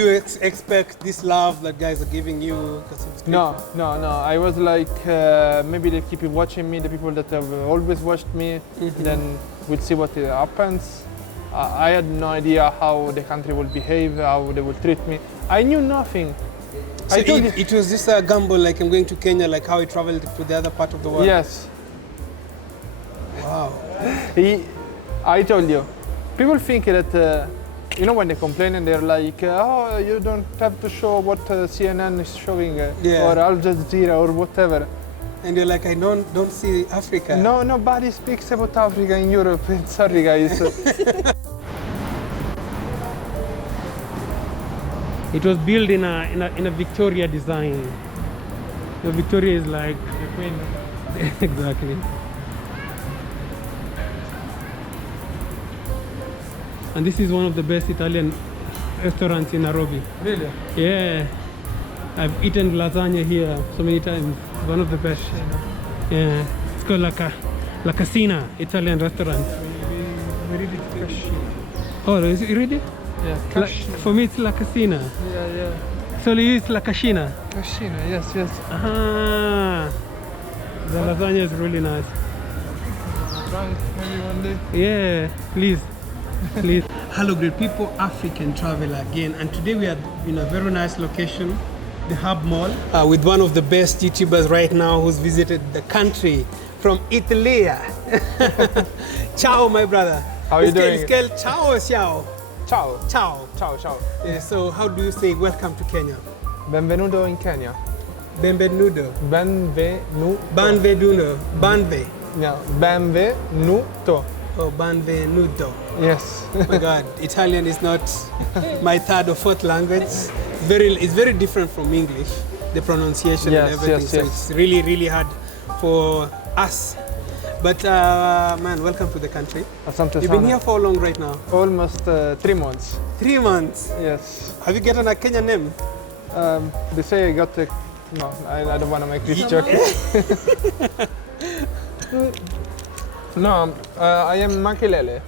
Do you expect this love that guys are giving you? No. I was like, maybe they keep watching me, the people that have always watched me, then we'll see what happens. I had no idea how the country will behave, how they will treat me. I knew nothing. So it was just a gamble, like I'm going to Kenya, like how I traveled to the other part of the world? Yes. Wow. I told you, people think that, you know, when they complain and they're like, oh, you don't have to show what CNN is showing, or Al Jazeera or whatever. And you're like, I don't see Africa. No, nobody speaks about Africa in Europe. Sorry, guys. It was built in a Victoria design. The Victoria is like the queen. Exactly. And this is one of the best Italian restaurants in Nairobi. Really? Yeah. I've eaten lasagna here so many times. It's one of the best. Yeah. It's called La Casina Italian restaurant. We read it Cascina. Oh, is it really? Yeah. For me, it's La Casina. Yeah. So you use La Cascina? Cascina, yes. Ah. The lasagna is really nice. Drunk maybe one day? Yeah, please. Hello great people, African traveler again, and today we are in a very nice location, the Hub Mall, with one of the best YouTubers right now who's visited the country from Italy. Ciao, my brother. How are you doing? Ciao, ciao. Ciao. Ciao. Ciao. Yeah, so how do you say welcome to Kenya? Benvenuto in Kenya. Benvenuto. Benvenuto. Benvenuto. Banve. No, benvenuto. Oh, benvenuto. Yes. Oh my God, Italian is not my third or fourth language. It's very different from English, the pronunciation and everything. So it's really hard for us. But man, welcome to the country. Asante You've been here for how long right now? Almost 3 months. 3 months? Yes. Have you gotten a Kenyan name? They say I got a... No, I don't want to make this joke. No, I am Makelele.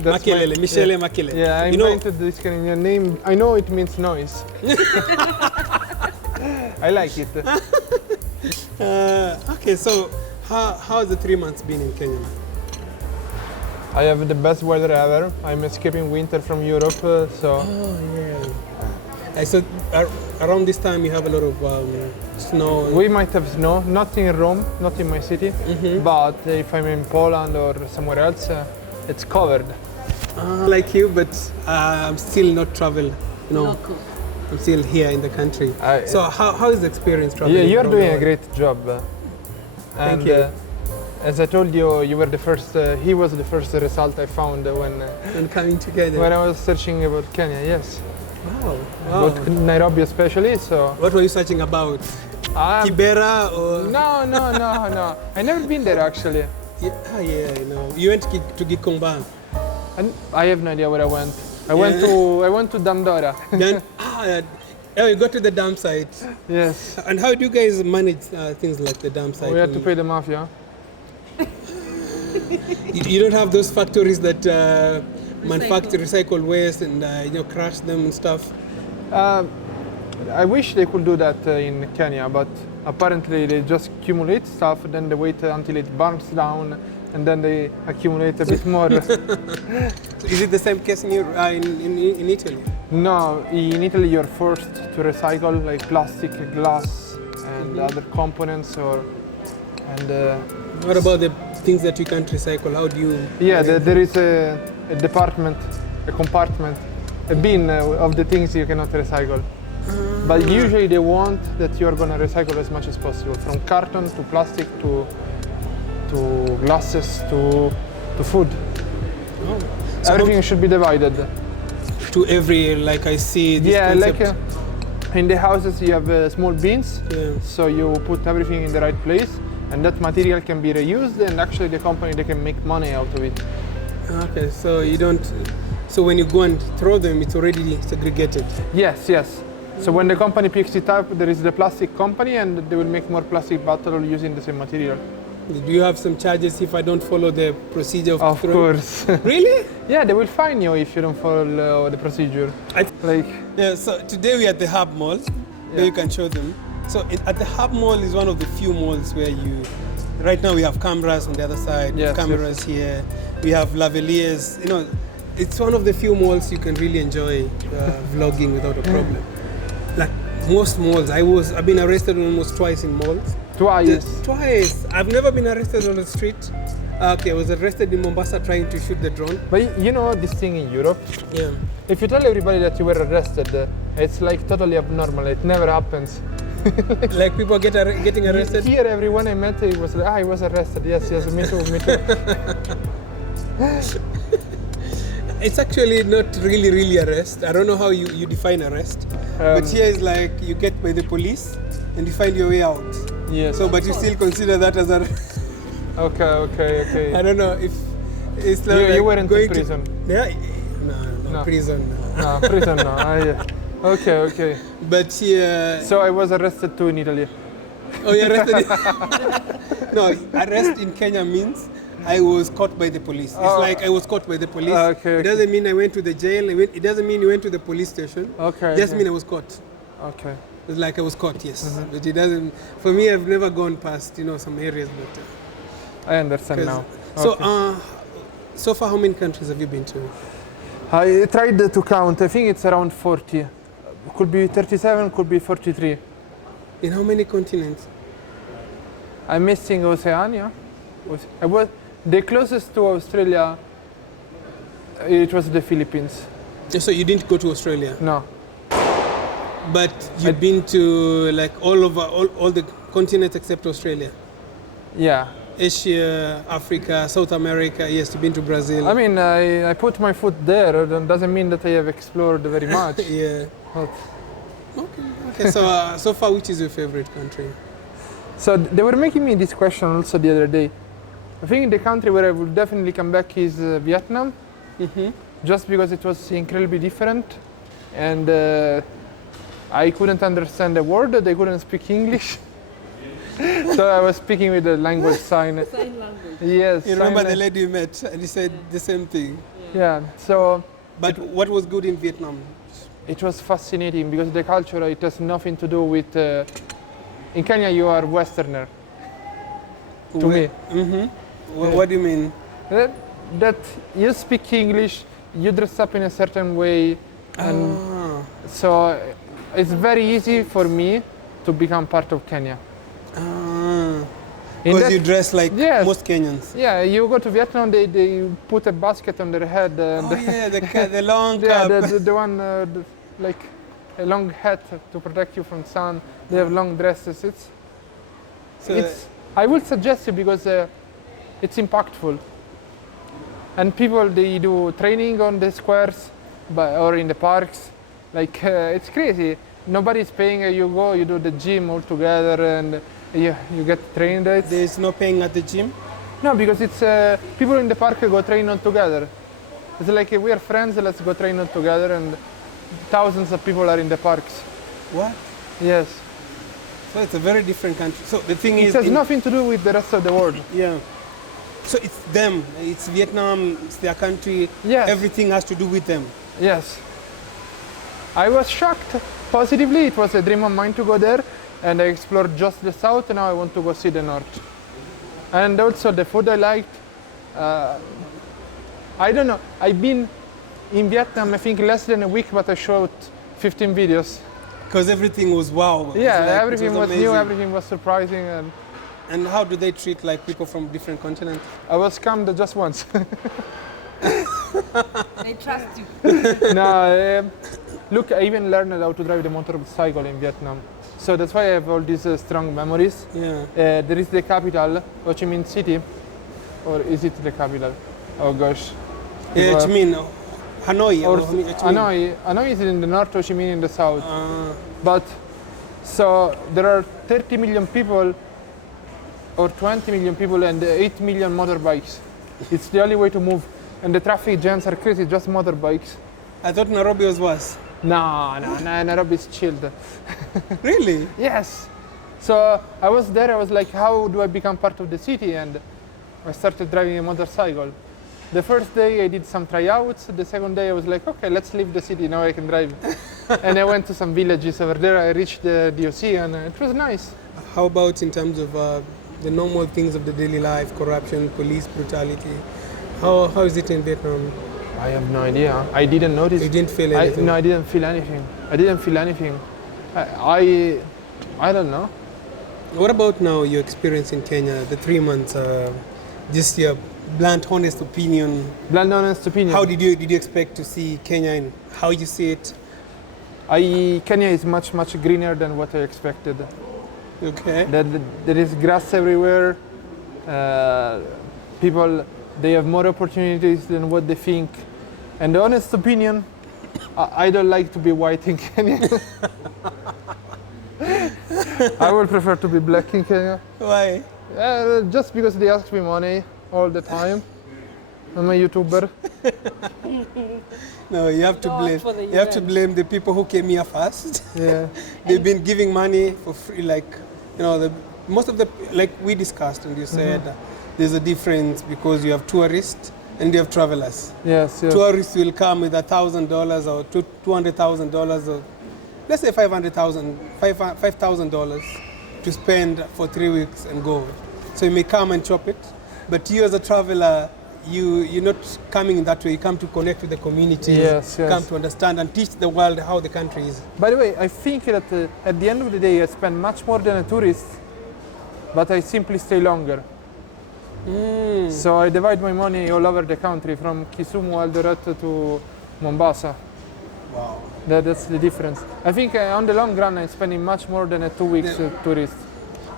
Makelele, Michele Makelele. Yeah, I invented this Kenyan name. I know it means noise. I like it. Okay, so how has the 3 months been in Kenya? I have the best weather ever. I'm escaping winter from Europe, so... Oh, yeah. I saw around this time you have a lot of snow. We might have snow, not in Rome, not in my city, but if I'm in Poland or somewhere else, it's covered. Like you, but I'm still not traveled. No, I'm still here in the country. So how is the experience traveling? Yeah, you're doing a great job. Thank you. As I told you, you were the first. He was the first result I found when coming together. When I was searching about Kenya. Yes. Wow. About Nairobi especially. So. What were you searching about? Kibera or? No. I never been there actually. Yeah, I know. You went to Gikomba. And I have no idea where I went. I went to Dandora. Oh, you got to the dam site. Yes. And how do you guys manage things like the dam site? We had to pay the mafia. You don't have those factories that manufacture recycle waste and crush them and stuff. I wish they could do that in Kenya, but apparently they just accumulate stuff, then they wait until it burns down, and then they accumulate a bit more. Is it the same case in Italy? No, in Italy you're forced to recycle like plastic, glass, and other components. What about the things that you can't recycle? How do you? Yeah, there is a department, a compartment, a bin of the things you cannot recycle. But usually they want that you are going to recycle as much as possible, from carton to plastic to glasses to food. Oh. So everything should be divided. To every, like I see this concept. Like in the houses you have small bins, so you put everything in the right place, and that material can be reused, and actually the company, they can make money out of it. Okay, so you don't, so when you go and throw them, it's already segregated? Yes. So when the company picks it up, there is the plastic company, and they will make more plastic bottle using the same material. Do you have some charges if I don't follow the procedure Of course. Really? Yeah, they will fine you if you don't follow the procedure. Like, Yeah, so today we're at the Hub Mall. There you can show them. So at the Hub Mall is one of the few malls where right now we have cameras on the other side, Yes, cameras here. We have lavaliers. You know, it's one of the few malls you can really enjoy vlogging without a problem. Like most malls, I've been arrested almost twice in malls. twice. Twice. I've never been arrested on the street. Okay, I was arrested in Mombasa trying to shoot the drone. But you know this thing in Europe? Yeah. If you tell everybody that you were arrested, it's like totally abnormal. It never happens. Like people getting arrested. Here, everyone I met, he was like, I was arrested. Yes, me too, me too. It's actually not really arrest. I don't know how you define arrest. But here is like you get by the police and you find your way out. Yes. So, but you still consider that as a... Okay. I don't know if it's like You weren't going in prison? Yeah, no, prison. No. No, prison, no. Okay. But here... So I was arrested too in Italy. Oh, you arrested? No, arrest in Kenya means I was caught by the police. It's like I was caught by the police. Okay. It doesn't mean I went to the jail. It doesn't mean you went to the police station. Okay. It just mean I was caught. Okay. It's like I was caught, yes. But it doesn't... For me, I've never gone past, some areas, but... I understand now. So, Okay. so far, how many countries have you been to? I tried to count. I think it's around 40. Could be 37, could be 43. In how many continents? I'm missing Oceania. I was the closest to Australia. It was the Philippines. So you didn't go to Australia, No. but you've been to like all the continents except Australia. Yeah. Asia, Africa, South America. Yes, you've been to Brazil. I mean, I put my foot there. That doesn't mean that I have explored very much. Yeah. But- Okay. So so far, which is your favorite country? So they were making me this question also the other day. I think the country where I would definitely come back is Vietnam, just because it was incredibly different, and I couldn't understand a word. They couldn't speak English, so I was speaking with the language sign. Sign language. Yes. You sign remember the lan- lady you met, and he said the same thing. Yeah. So But what was good in Vietnam? it was fascinating because the culture, it has nothing to do with. In Kenya, you are Westerner. To me. What do you mean? That you speak English, you dress up in a certain way, and so it's very easy for me to become part of Kenya. In Because that- you dress like Yes. most Kenyans. Yeah, you go to Vietnam, they put a basket on their head. And Oh yeah, the long yeah, cap. the one like a long hat to protect you from sun. They have long dresses. So I would suggest it because it's impactful. And people, they do training on the squares or in the parks. Like, it's crazy. Nobody's paying. You go, you do the gym all together, and you get trained. there's no paying at the gym. No, because it's people in the park go train all together. It's like we are friends, let's go train all together, and thousands of people are in the parks. What? Yes. So it's a very different country. So the thing It is, has nothing to do with the rest of the world. yeah. So it's them. It's Vietnam. It's their country. Yes. Everything has to do with them. Yes. I was shocked positively. It was a dream of mine to go there, and I explored just the south. Now I want to go see the north. And also the food I liked. I don't know. I've been in Vietnam, I think less than a week, but I shot 15 videos. Because everything was wow. It's Yeah, like, it everything was new, amazing. everything was surprising, and And how do they treat like people from different continents? I was scammed just once. They trust you. No, look, I even learned how to drive the motorcycle in Vietnam. So that's why I have all these strong memories. Yeah. There is the capital, Ho Chi Minh City, or is it the capital? Oh gosh. Yeah, Ho Chi Minh, Hanoi. Or Ho Chi Minh. Hanoi is in the north, Ho Chi Minh in the south. Ah. But so there are 30 million people or 20 million people and 8 million motorbikes. It's the only way to move. And the traffic jams are crazy, just motorbikes. I thought Nairobi was worse. No, Nairobi is chilled. Really? Yes. So I was there, I was like, how do I become part of the city? And I started driving a motorcycle. The first day I did some tryouts. The second day I was like, okay, let's leave the city, now I can drive. And I went to some villages over there. I reached the DOC and it was nice. How about in terms of the normal things of the daily life, corruption, police brutality? How is it in Vietnam? I have no idea. I didn't notice. You didn't feel anything? No, I didn't feel anything. I didn't feel anything. I don't know. What about now your experience in Kenya, the 3 months, just your blunt, honest opinion? Blunt, honest opinion. How did you expect to see Kenya and how you see it? Kenya is much greener than what I expected. Okay. There is grass everywhere. People, they have more opportunities than what they think. And the honest opinion, I don't like to be white in Kenya. I would prefer to be black in Kenya. Why? Just because they ask me money all the time. I'm a YouTuber. No, you have to blame. You have to blame the people who came here first. Yeah. They've been giving money for free, like, you know, most of the, like we discussed and you said, there's a difference because you have tourists and you have travelers. Yes. Tourists will come with $1,000 or $200,000 or let's say $5,000 to spend for 3 weeks and go. So you may come and chop it, but you as a traveler, you're not coming in that way. You come to connect with the community, yes. Come to understand and teach the world how the country is. By the way, I think that at the end of the day, I spend much more than a tourist, but I simply stay longer. So I divide my money all over the country, from Kisumu, Eldoret to Mombasa. Wow. That's the difference. I think on the long run, I'm spending much more than a 2 weeks tourist.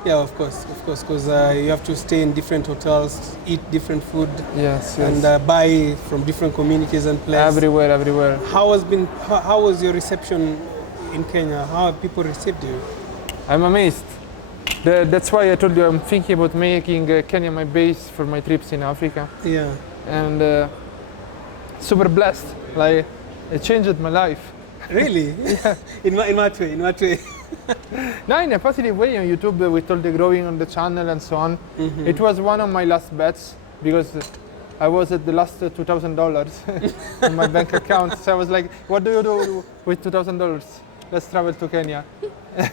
Yeah, of course, because you have to stay in different hotels, eat different food, yes. And buy from different communities and places. Everywhere. How was your reception in Kenya? How have people received you? I'm amazed. That's why I told you I'm thinking about making Kenya my base for my trips in Africa. Yeah. And super blessed. Like, it changed my life. Really? Yeah. In what way? In what way? No, in a positive way. On YouTube, with all the growing on the channel and so on. It was one of my last bets because I was at the last $2,000 in my bank account. So I was like, what do you do with $2,000? Let's travel to Kenya.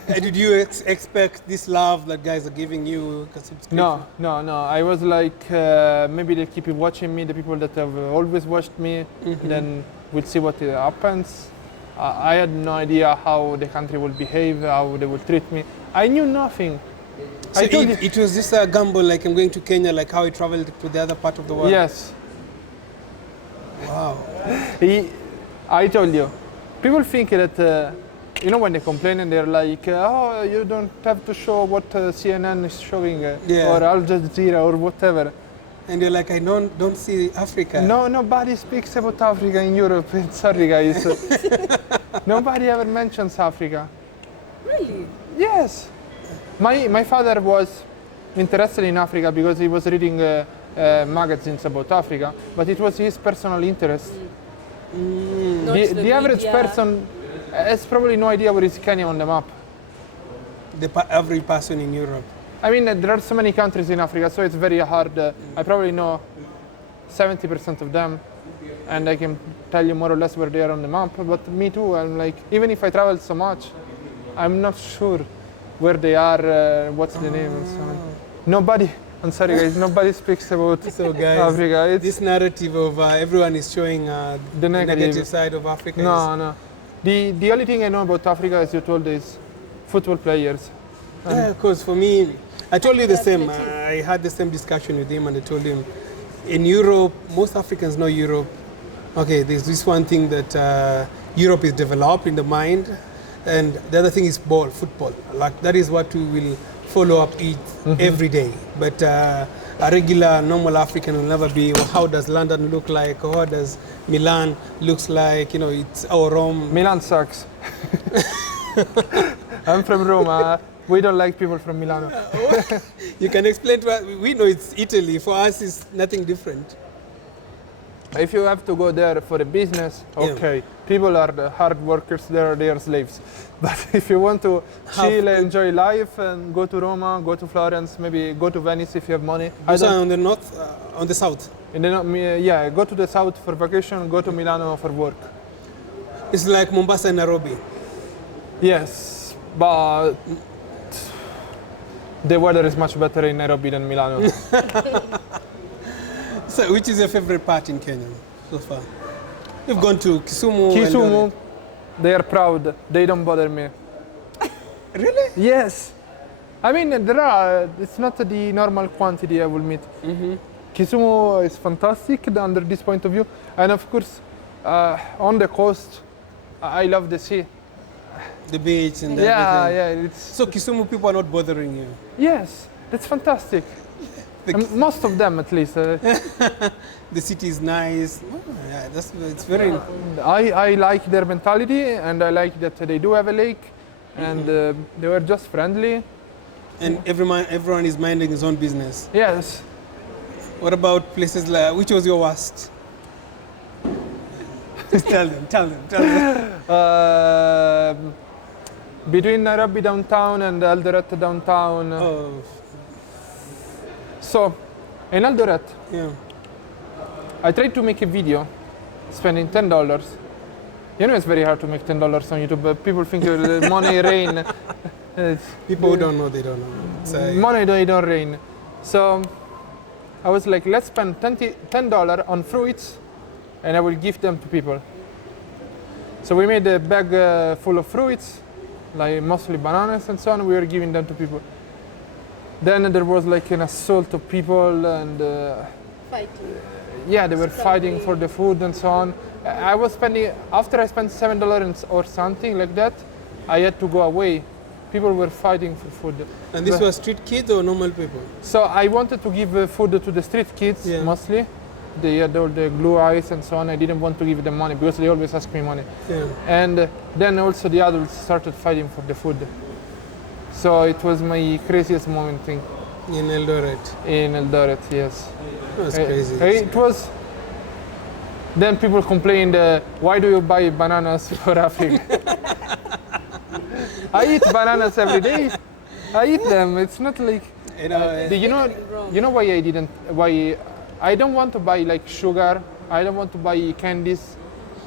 Did you expect this love that guys are giving you? No. I was like, maybe they keep watching me, the people that have always watched me, then we'll see what happens. I had no idea how the country will behave, how they will treat me. I knew nothing. So it was just a gamble, like I'm going to Kenya, like how I traveled to the other part of the world? Yes. Wow. I told you, people think that, you know, when they complain and they're like, oh, you don't have to show what CNN is showing, or Al Jazeera or whatever. And you're like, I don't see Africa. No, nobody speaks about Africa in Europe. Sorry, guys. Nobody ever mentions Africa. Really? Yes. My father was interested in Africa because he was reading magazines about Africa, but it was his personal interest. The average person has probably no idea where is Kenya on the map. The average person in Europe. I mean, there are so many countries in Africa, so it's very hard. I probably know 70% of them, and I can tell you more or less where they are on the map. But me too, I'm like, even if I travel so much, I'm not sure where they are, what's the name, and so on. Nobody, I'm sorry guys, nobody speaks about Africa. This narrative of everyone is showing the negative side of Africa. No. The only thing I know about Africa, as you told, is football players. Yeah, of course, for me, I told you the same. I had the same discussion with him and I told him, in Europe, most Africans know Europe. Okay, there's this one thing that Europe is developed in the mind, and the other thing is football. Like that is what we will follow up every day. But a regular, normal African will never be, well, how does London look like, or how does Milan looks like, you know, it's our Rome. Milan sucks. I'm from Rome. We don't like people from Milano. You can explain to us. We know it's Italy. For us, it's nothing different. If you have to go there for a business, okay. People are the hard workers there, they are slaves. But if you want to chill, enjoy life, and go to Roma, go to Florence, maybe go to Venice if you have money. Also on the north, on the south. Yeah, go to the south for vacation, go to Milano for work. It's like Mombasa and Nairobi. Yes, but the weather is much better in Nairobi than Milano. So, which is your favorite part in Kenya so far? You've gone to Kisumu. Kisumu, they are proud. They don't bother me. Really? Yes. I mean, it's not the normal quantity I will meet. Kisumu is fantastic under this point of view. And of course, on the coast, I love the sea. The beach and everything. So Kisumu people are not bothering you? Yes, that's fantastic. Most of them, at least. The city is nice. Yeah, it's very. I like their mentality, and I like that they do have a lake, and they were just friendly. And everyone is minding his own business. Yes. What about places like? Which was your worst? Tell them. Between Nairobi downtown and Eldoret downtown. Oh. So, in Eldoret, Yeah. I tried to make a video spending $10. You know, it's very hard to make $10 on YouTube, but people think the money rain. People who don't know, they don't know. Money they don't rain. So I was like, let's spend $10 on fruits, and I will give them to people. So we made a bag full of fruits, like mostly bananas and so on. We were giving them to people. Then there was like an assault of people and Fighting. yeah, they were fighting for the food and so on. I was spending, after I spent $7 or something like that, I had to go away. People were fighting for food. And this was street kids or normal people? So I wanted to give food to the street kids mostly. They had all the blue eyes and so on. I didn't want to give them money because they always ask me money. Yeah. And then also the adults started fighting for the food. So it was my craziest moment thing. In Eldoret? In Eldoret, yes. That was crazy. It was. Then people complained, why do you buy bananas for Africa? I eat bananas every day. I eat them. It's not like. You know why I don't want to buy like sugar. I don't want to buy candies.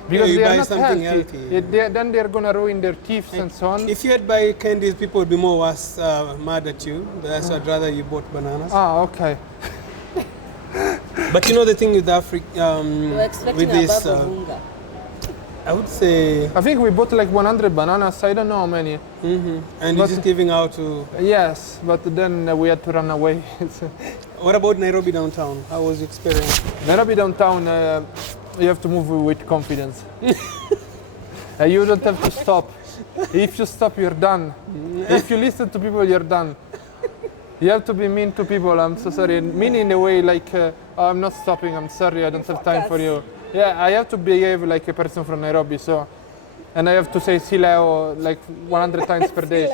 Because they are not healthy. Then they're gonna ruin their teeth and so on. If you had buy candies, people would be more worse, mad at you. So I'd rather you bought bananas. Ah, okay. But you know the thing with Africa, with this, I would say. I think we bought like 100 bananas. I don't know how many. And you're just giving out to. Yes, but then we had to run away. What about Nairobi downtown? How was your experience? Nairobi downtown, you have to move with confidence. You don't have to stop. If you stop, you're done. If you listen to people, you're done. You have to be mean to people. I'm so sorry. Mean in a way like, I'm not stopping. I'm sorry. I don't have time for you. Yeah, I have to behave like a person from Nairobi. So, and I have to say sileo like 100 times per day.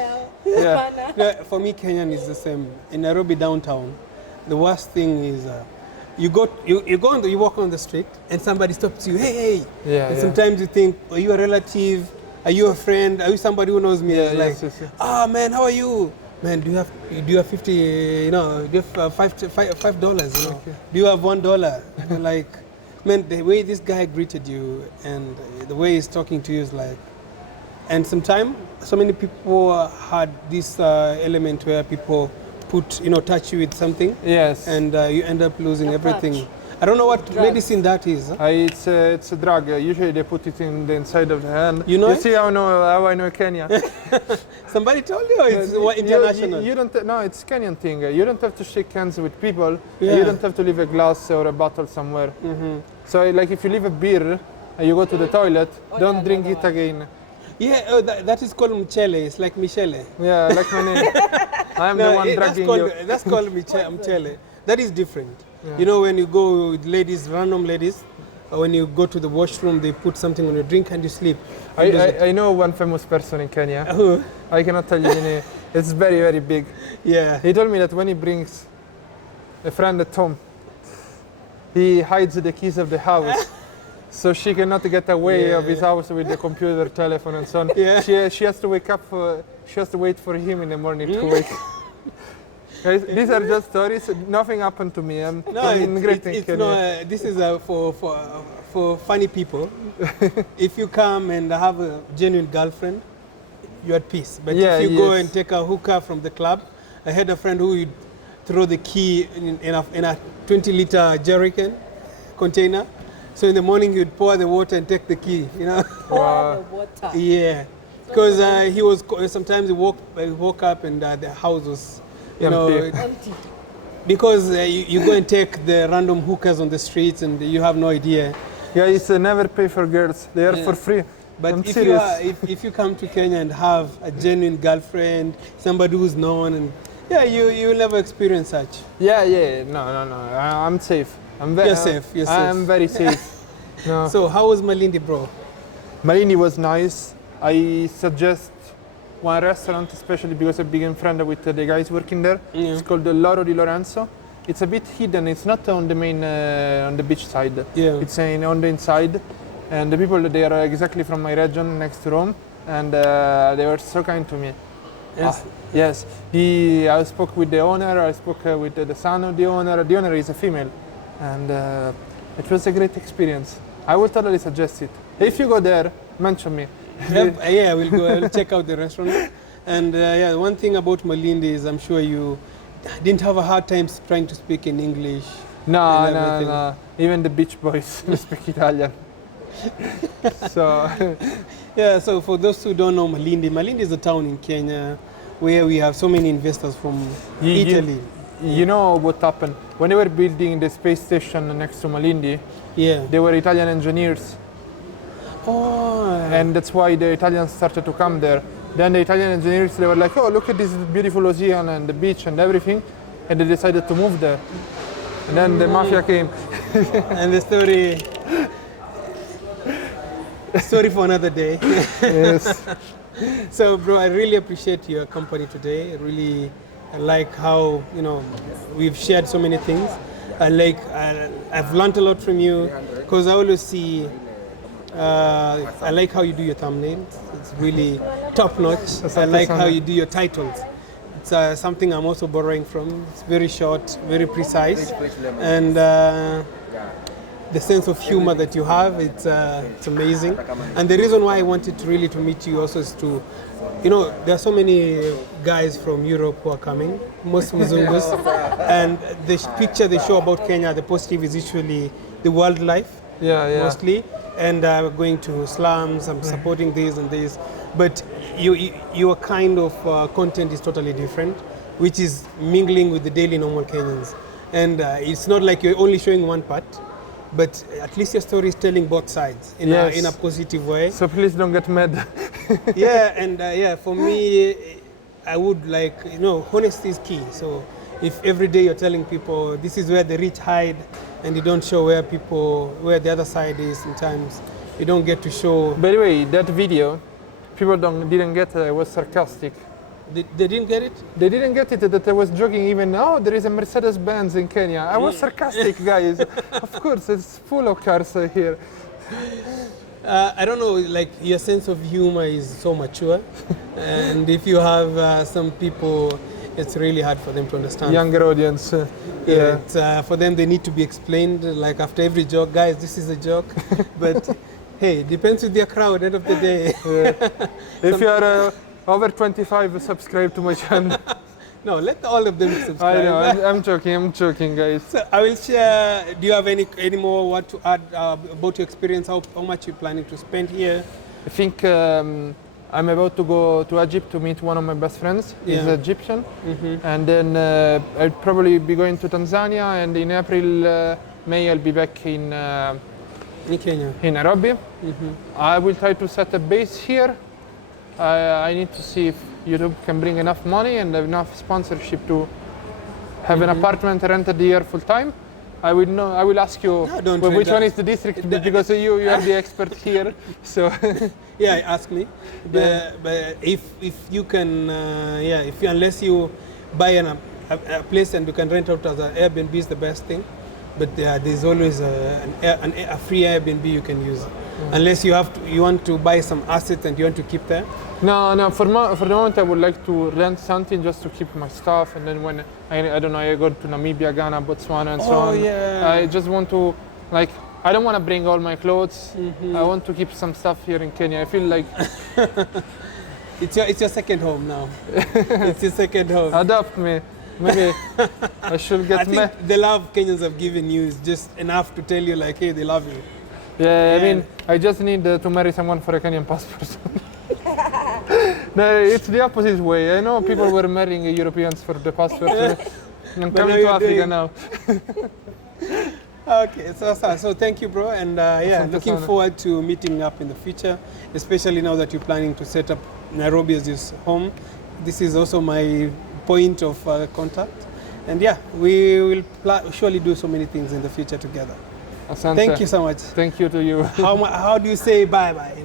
Yeah, for me, Kenyan is the same. In Nairobi downtown, the worst thing is you walk on the street and somebody stops you. Hey. Yeah. And sometimes you think, are you a relative? Are you a friend? Are you somebody who knows me? Yeah, it's like, ah, man, how are you? Man, do you have 50? You know, do you have $5? You know, Okay. do you have $1? Like, man, the way this guy greeted you and the way he's talking to you is like. And sometimes, so many people had this element where people touch you with something. Yes. And you end up losing everything. I don't know what medicine that is. Huh? It's a drug. Usually they put it in the inside of the hand. You know You it? see how I know Kenya? Somebody told you it's international. You don't. No, it's Kenyan thing. You don't have to shake hands with people. Yeah. You don't have to leave a glass or a bottle somewhere. So like if you leave a beer and you go to the toilet, don't drink it again. Yeah, that is called Michele. It's like Michele. Yeah, like my name. I'm the one dragging you. That's called Michele. That is different. Yeah. You know, when you go with ladies, random ladies, or when you go to the washroom, they put something on your drink and you sleep. I know one famous person in Kenya. I cannot tell you the name. It's very, very big. Yeah. He told me that when he brings a friend at home, he hides the keys of the house. So she cannot get away Yeah, of his house with the computer, telephone, and so on. Yeah. She has to wake up. She has to wait for him in the morning to wake. Guys, these are just stories. Nothing happened to me. I'm in great Kenya. No, this is for funny people. If you come and have a genuine girlfriend, you're at peace. But if you go and take a hookah from the club, I had a friend who would throw the key in a 20-liter jerrycan container. So in the morning you'd pour the water and take the key, you know. Pour the water. Yeah, because he was sometimes he woke up and the house was, you know, Empty. because you go and take the random hookahs on the streets and you have no idea. Guys, never pay for girls. They are for free. But I'm if serious. if you come to Kenya and have a genuine girlfriend, somebody who's known, and you will never experience such. Yeah. No. I'm safe. You're safe. You're safe. I'm very safe. No. So how was Malindi, bro? Malindi was nice. I suggest one restaurant, especially because I became friend with the guys working there. Yeah. It's called the Loro di Lorenzo. It's a bit hidden. It's not on the main, on the beach side. Yeah. It's on the inside. And the people there are exactly from my region, next to Rome. And they were so kind to me. Yes. Yes. I spoke with the owner. I spoke with the son of the owner. The owner is a female. And it was a great experience. I would totally suggest it. If you go there, mention me. Yeah, we'll go. I'll check out the restaurant. And one thing about Malindi is I'm sure you didn't have a hard time trying to speak in English. No. Even the beach boys speak Italian. So Yeah, so for those who don't know Malindi is a town in Kenya where we have so many investors from Italy. You know what happened? When they were building the space station next to Malindi, Yeah. they were Italian engineers. Oh. And that's why the Italians started to come there. Then the Italian engineers, they were like, oh, look at this beautiful ocean and the beach and everything. And they decided to move there. And then the mafia came. And the story for another day. Yes. So, bro, I really appreciate your company today. I really like how, you know, we've shared so many things. I've learned a lot from you because I always see, I like how you do your thumbnails. It's really top notch. I like how you do your titles. It's something I'm also borrowing from. It's very short, very precise. And the sense of humor that you have, it's amazing. And the reason why I wanted to meet you also is to, you know, there are so many guys from Europe who are coming, most Mzungus, and the picture they show about Kenya, the positive is usually the wildlife, mostly, and going to slums, I'm supporting this and this, but your kind of content is totally different, which is mingling with the daily normal Kenyans. And it's not like you're only showing one part, but at least your story is telling both sides in a positive way. So please don't get mad. For me, I would like, you know, honesty is key. So if every day you're telling people this is where the rich hide and you don't show where the other side is, sometimes you don't get to show. By the way, that video, people didn't get it was sarcastic. They didn't get it? They didn't get it that I was joking even, oh, there is a Mercedes-Benz in Kenya. I was sarcastic, guys. Of course, it's full of cars here. I don't know, like your sense of humor is so mature. And if you have some people, it's really hard for them to understand. Younger audience. It's, for them, they need to be explained, like after every joke, guys, this is a joke. But hey, it depends with their crowd, end of the day. If you are over 25, subscribe to my channel. No, let all of them subscribe. I know, I'm joking, guys. So I will share, do you have any more what to add about your experience, how much you're planning to spend here? I think I'm about to go to Egypt to meet one of my best friends. He's Egyptian. And then I'll probably be going to Tanzania, and in April, May, I'll be back in Kenya. In Nairobi. I will try to set a base here. I need to see if YouTube can bring enough money and enough sponsorship to have an apartment rented here full time. I will ask you which one is the district because you are the expert here. So yeah, ask me. But if you can, unless you buy a place and you can rent out as an Airbnb is the best thing. but there's always a free Airbnb you can use, unless you want to buy some assets and you want to keep there. No. For the moment, I would like to rent something just to keep my stuff, and then when I don't know, I go to Namibia, Ghana, Botswana, and so on. Yeah. I just want to I don't want to bring all my clothes. I want to keep some stuff here in Kenya. I feel like it's your second home now. It's your second home. Adopt me. Maybe I should get I think the love Kenyans have given you is just enough to tell you like, hey, they love you. Yeah, I mean, I just need to marry someone for a Kenyan passport. No, it's the opposite way. I know people were marrying Europeans for the passport. I'm coming to Africa now. Okay, so thank you, bro, and looking forward to meeting up in the future, especially now that you're planning to set up Nairobi as your home. This is also my point of contact, and we will surely do so many things in the future together. Asante. Thank you so much. Thank you to you. How do you say bye-bye?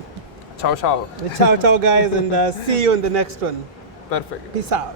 Ciao, ciao. Ciao, ciao, guys, and see you in the next one. Perfect. Peace out.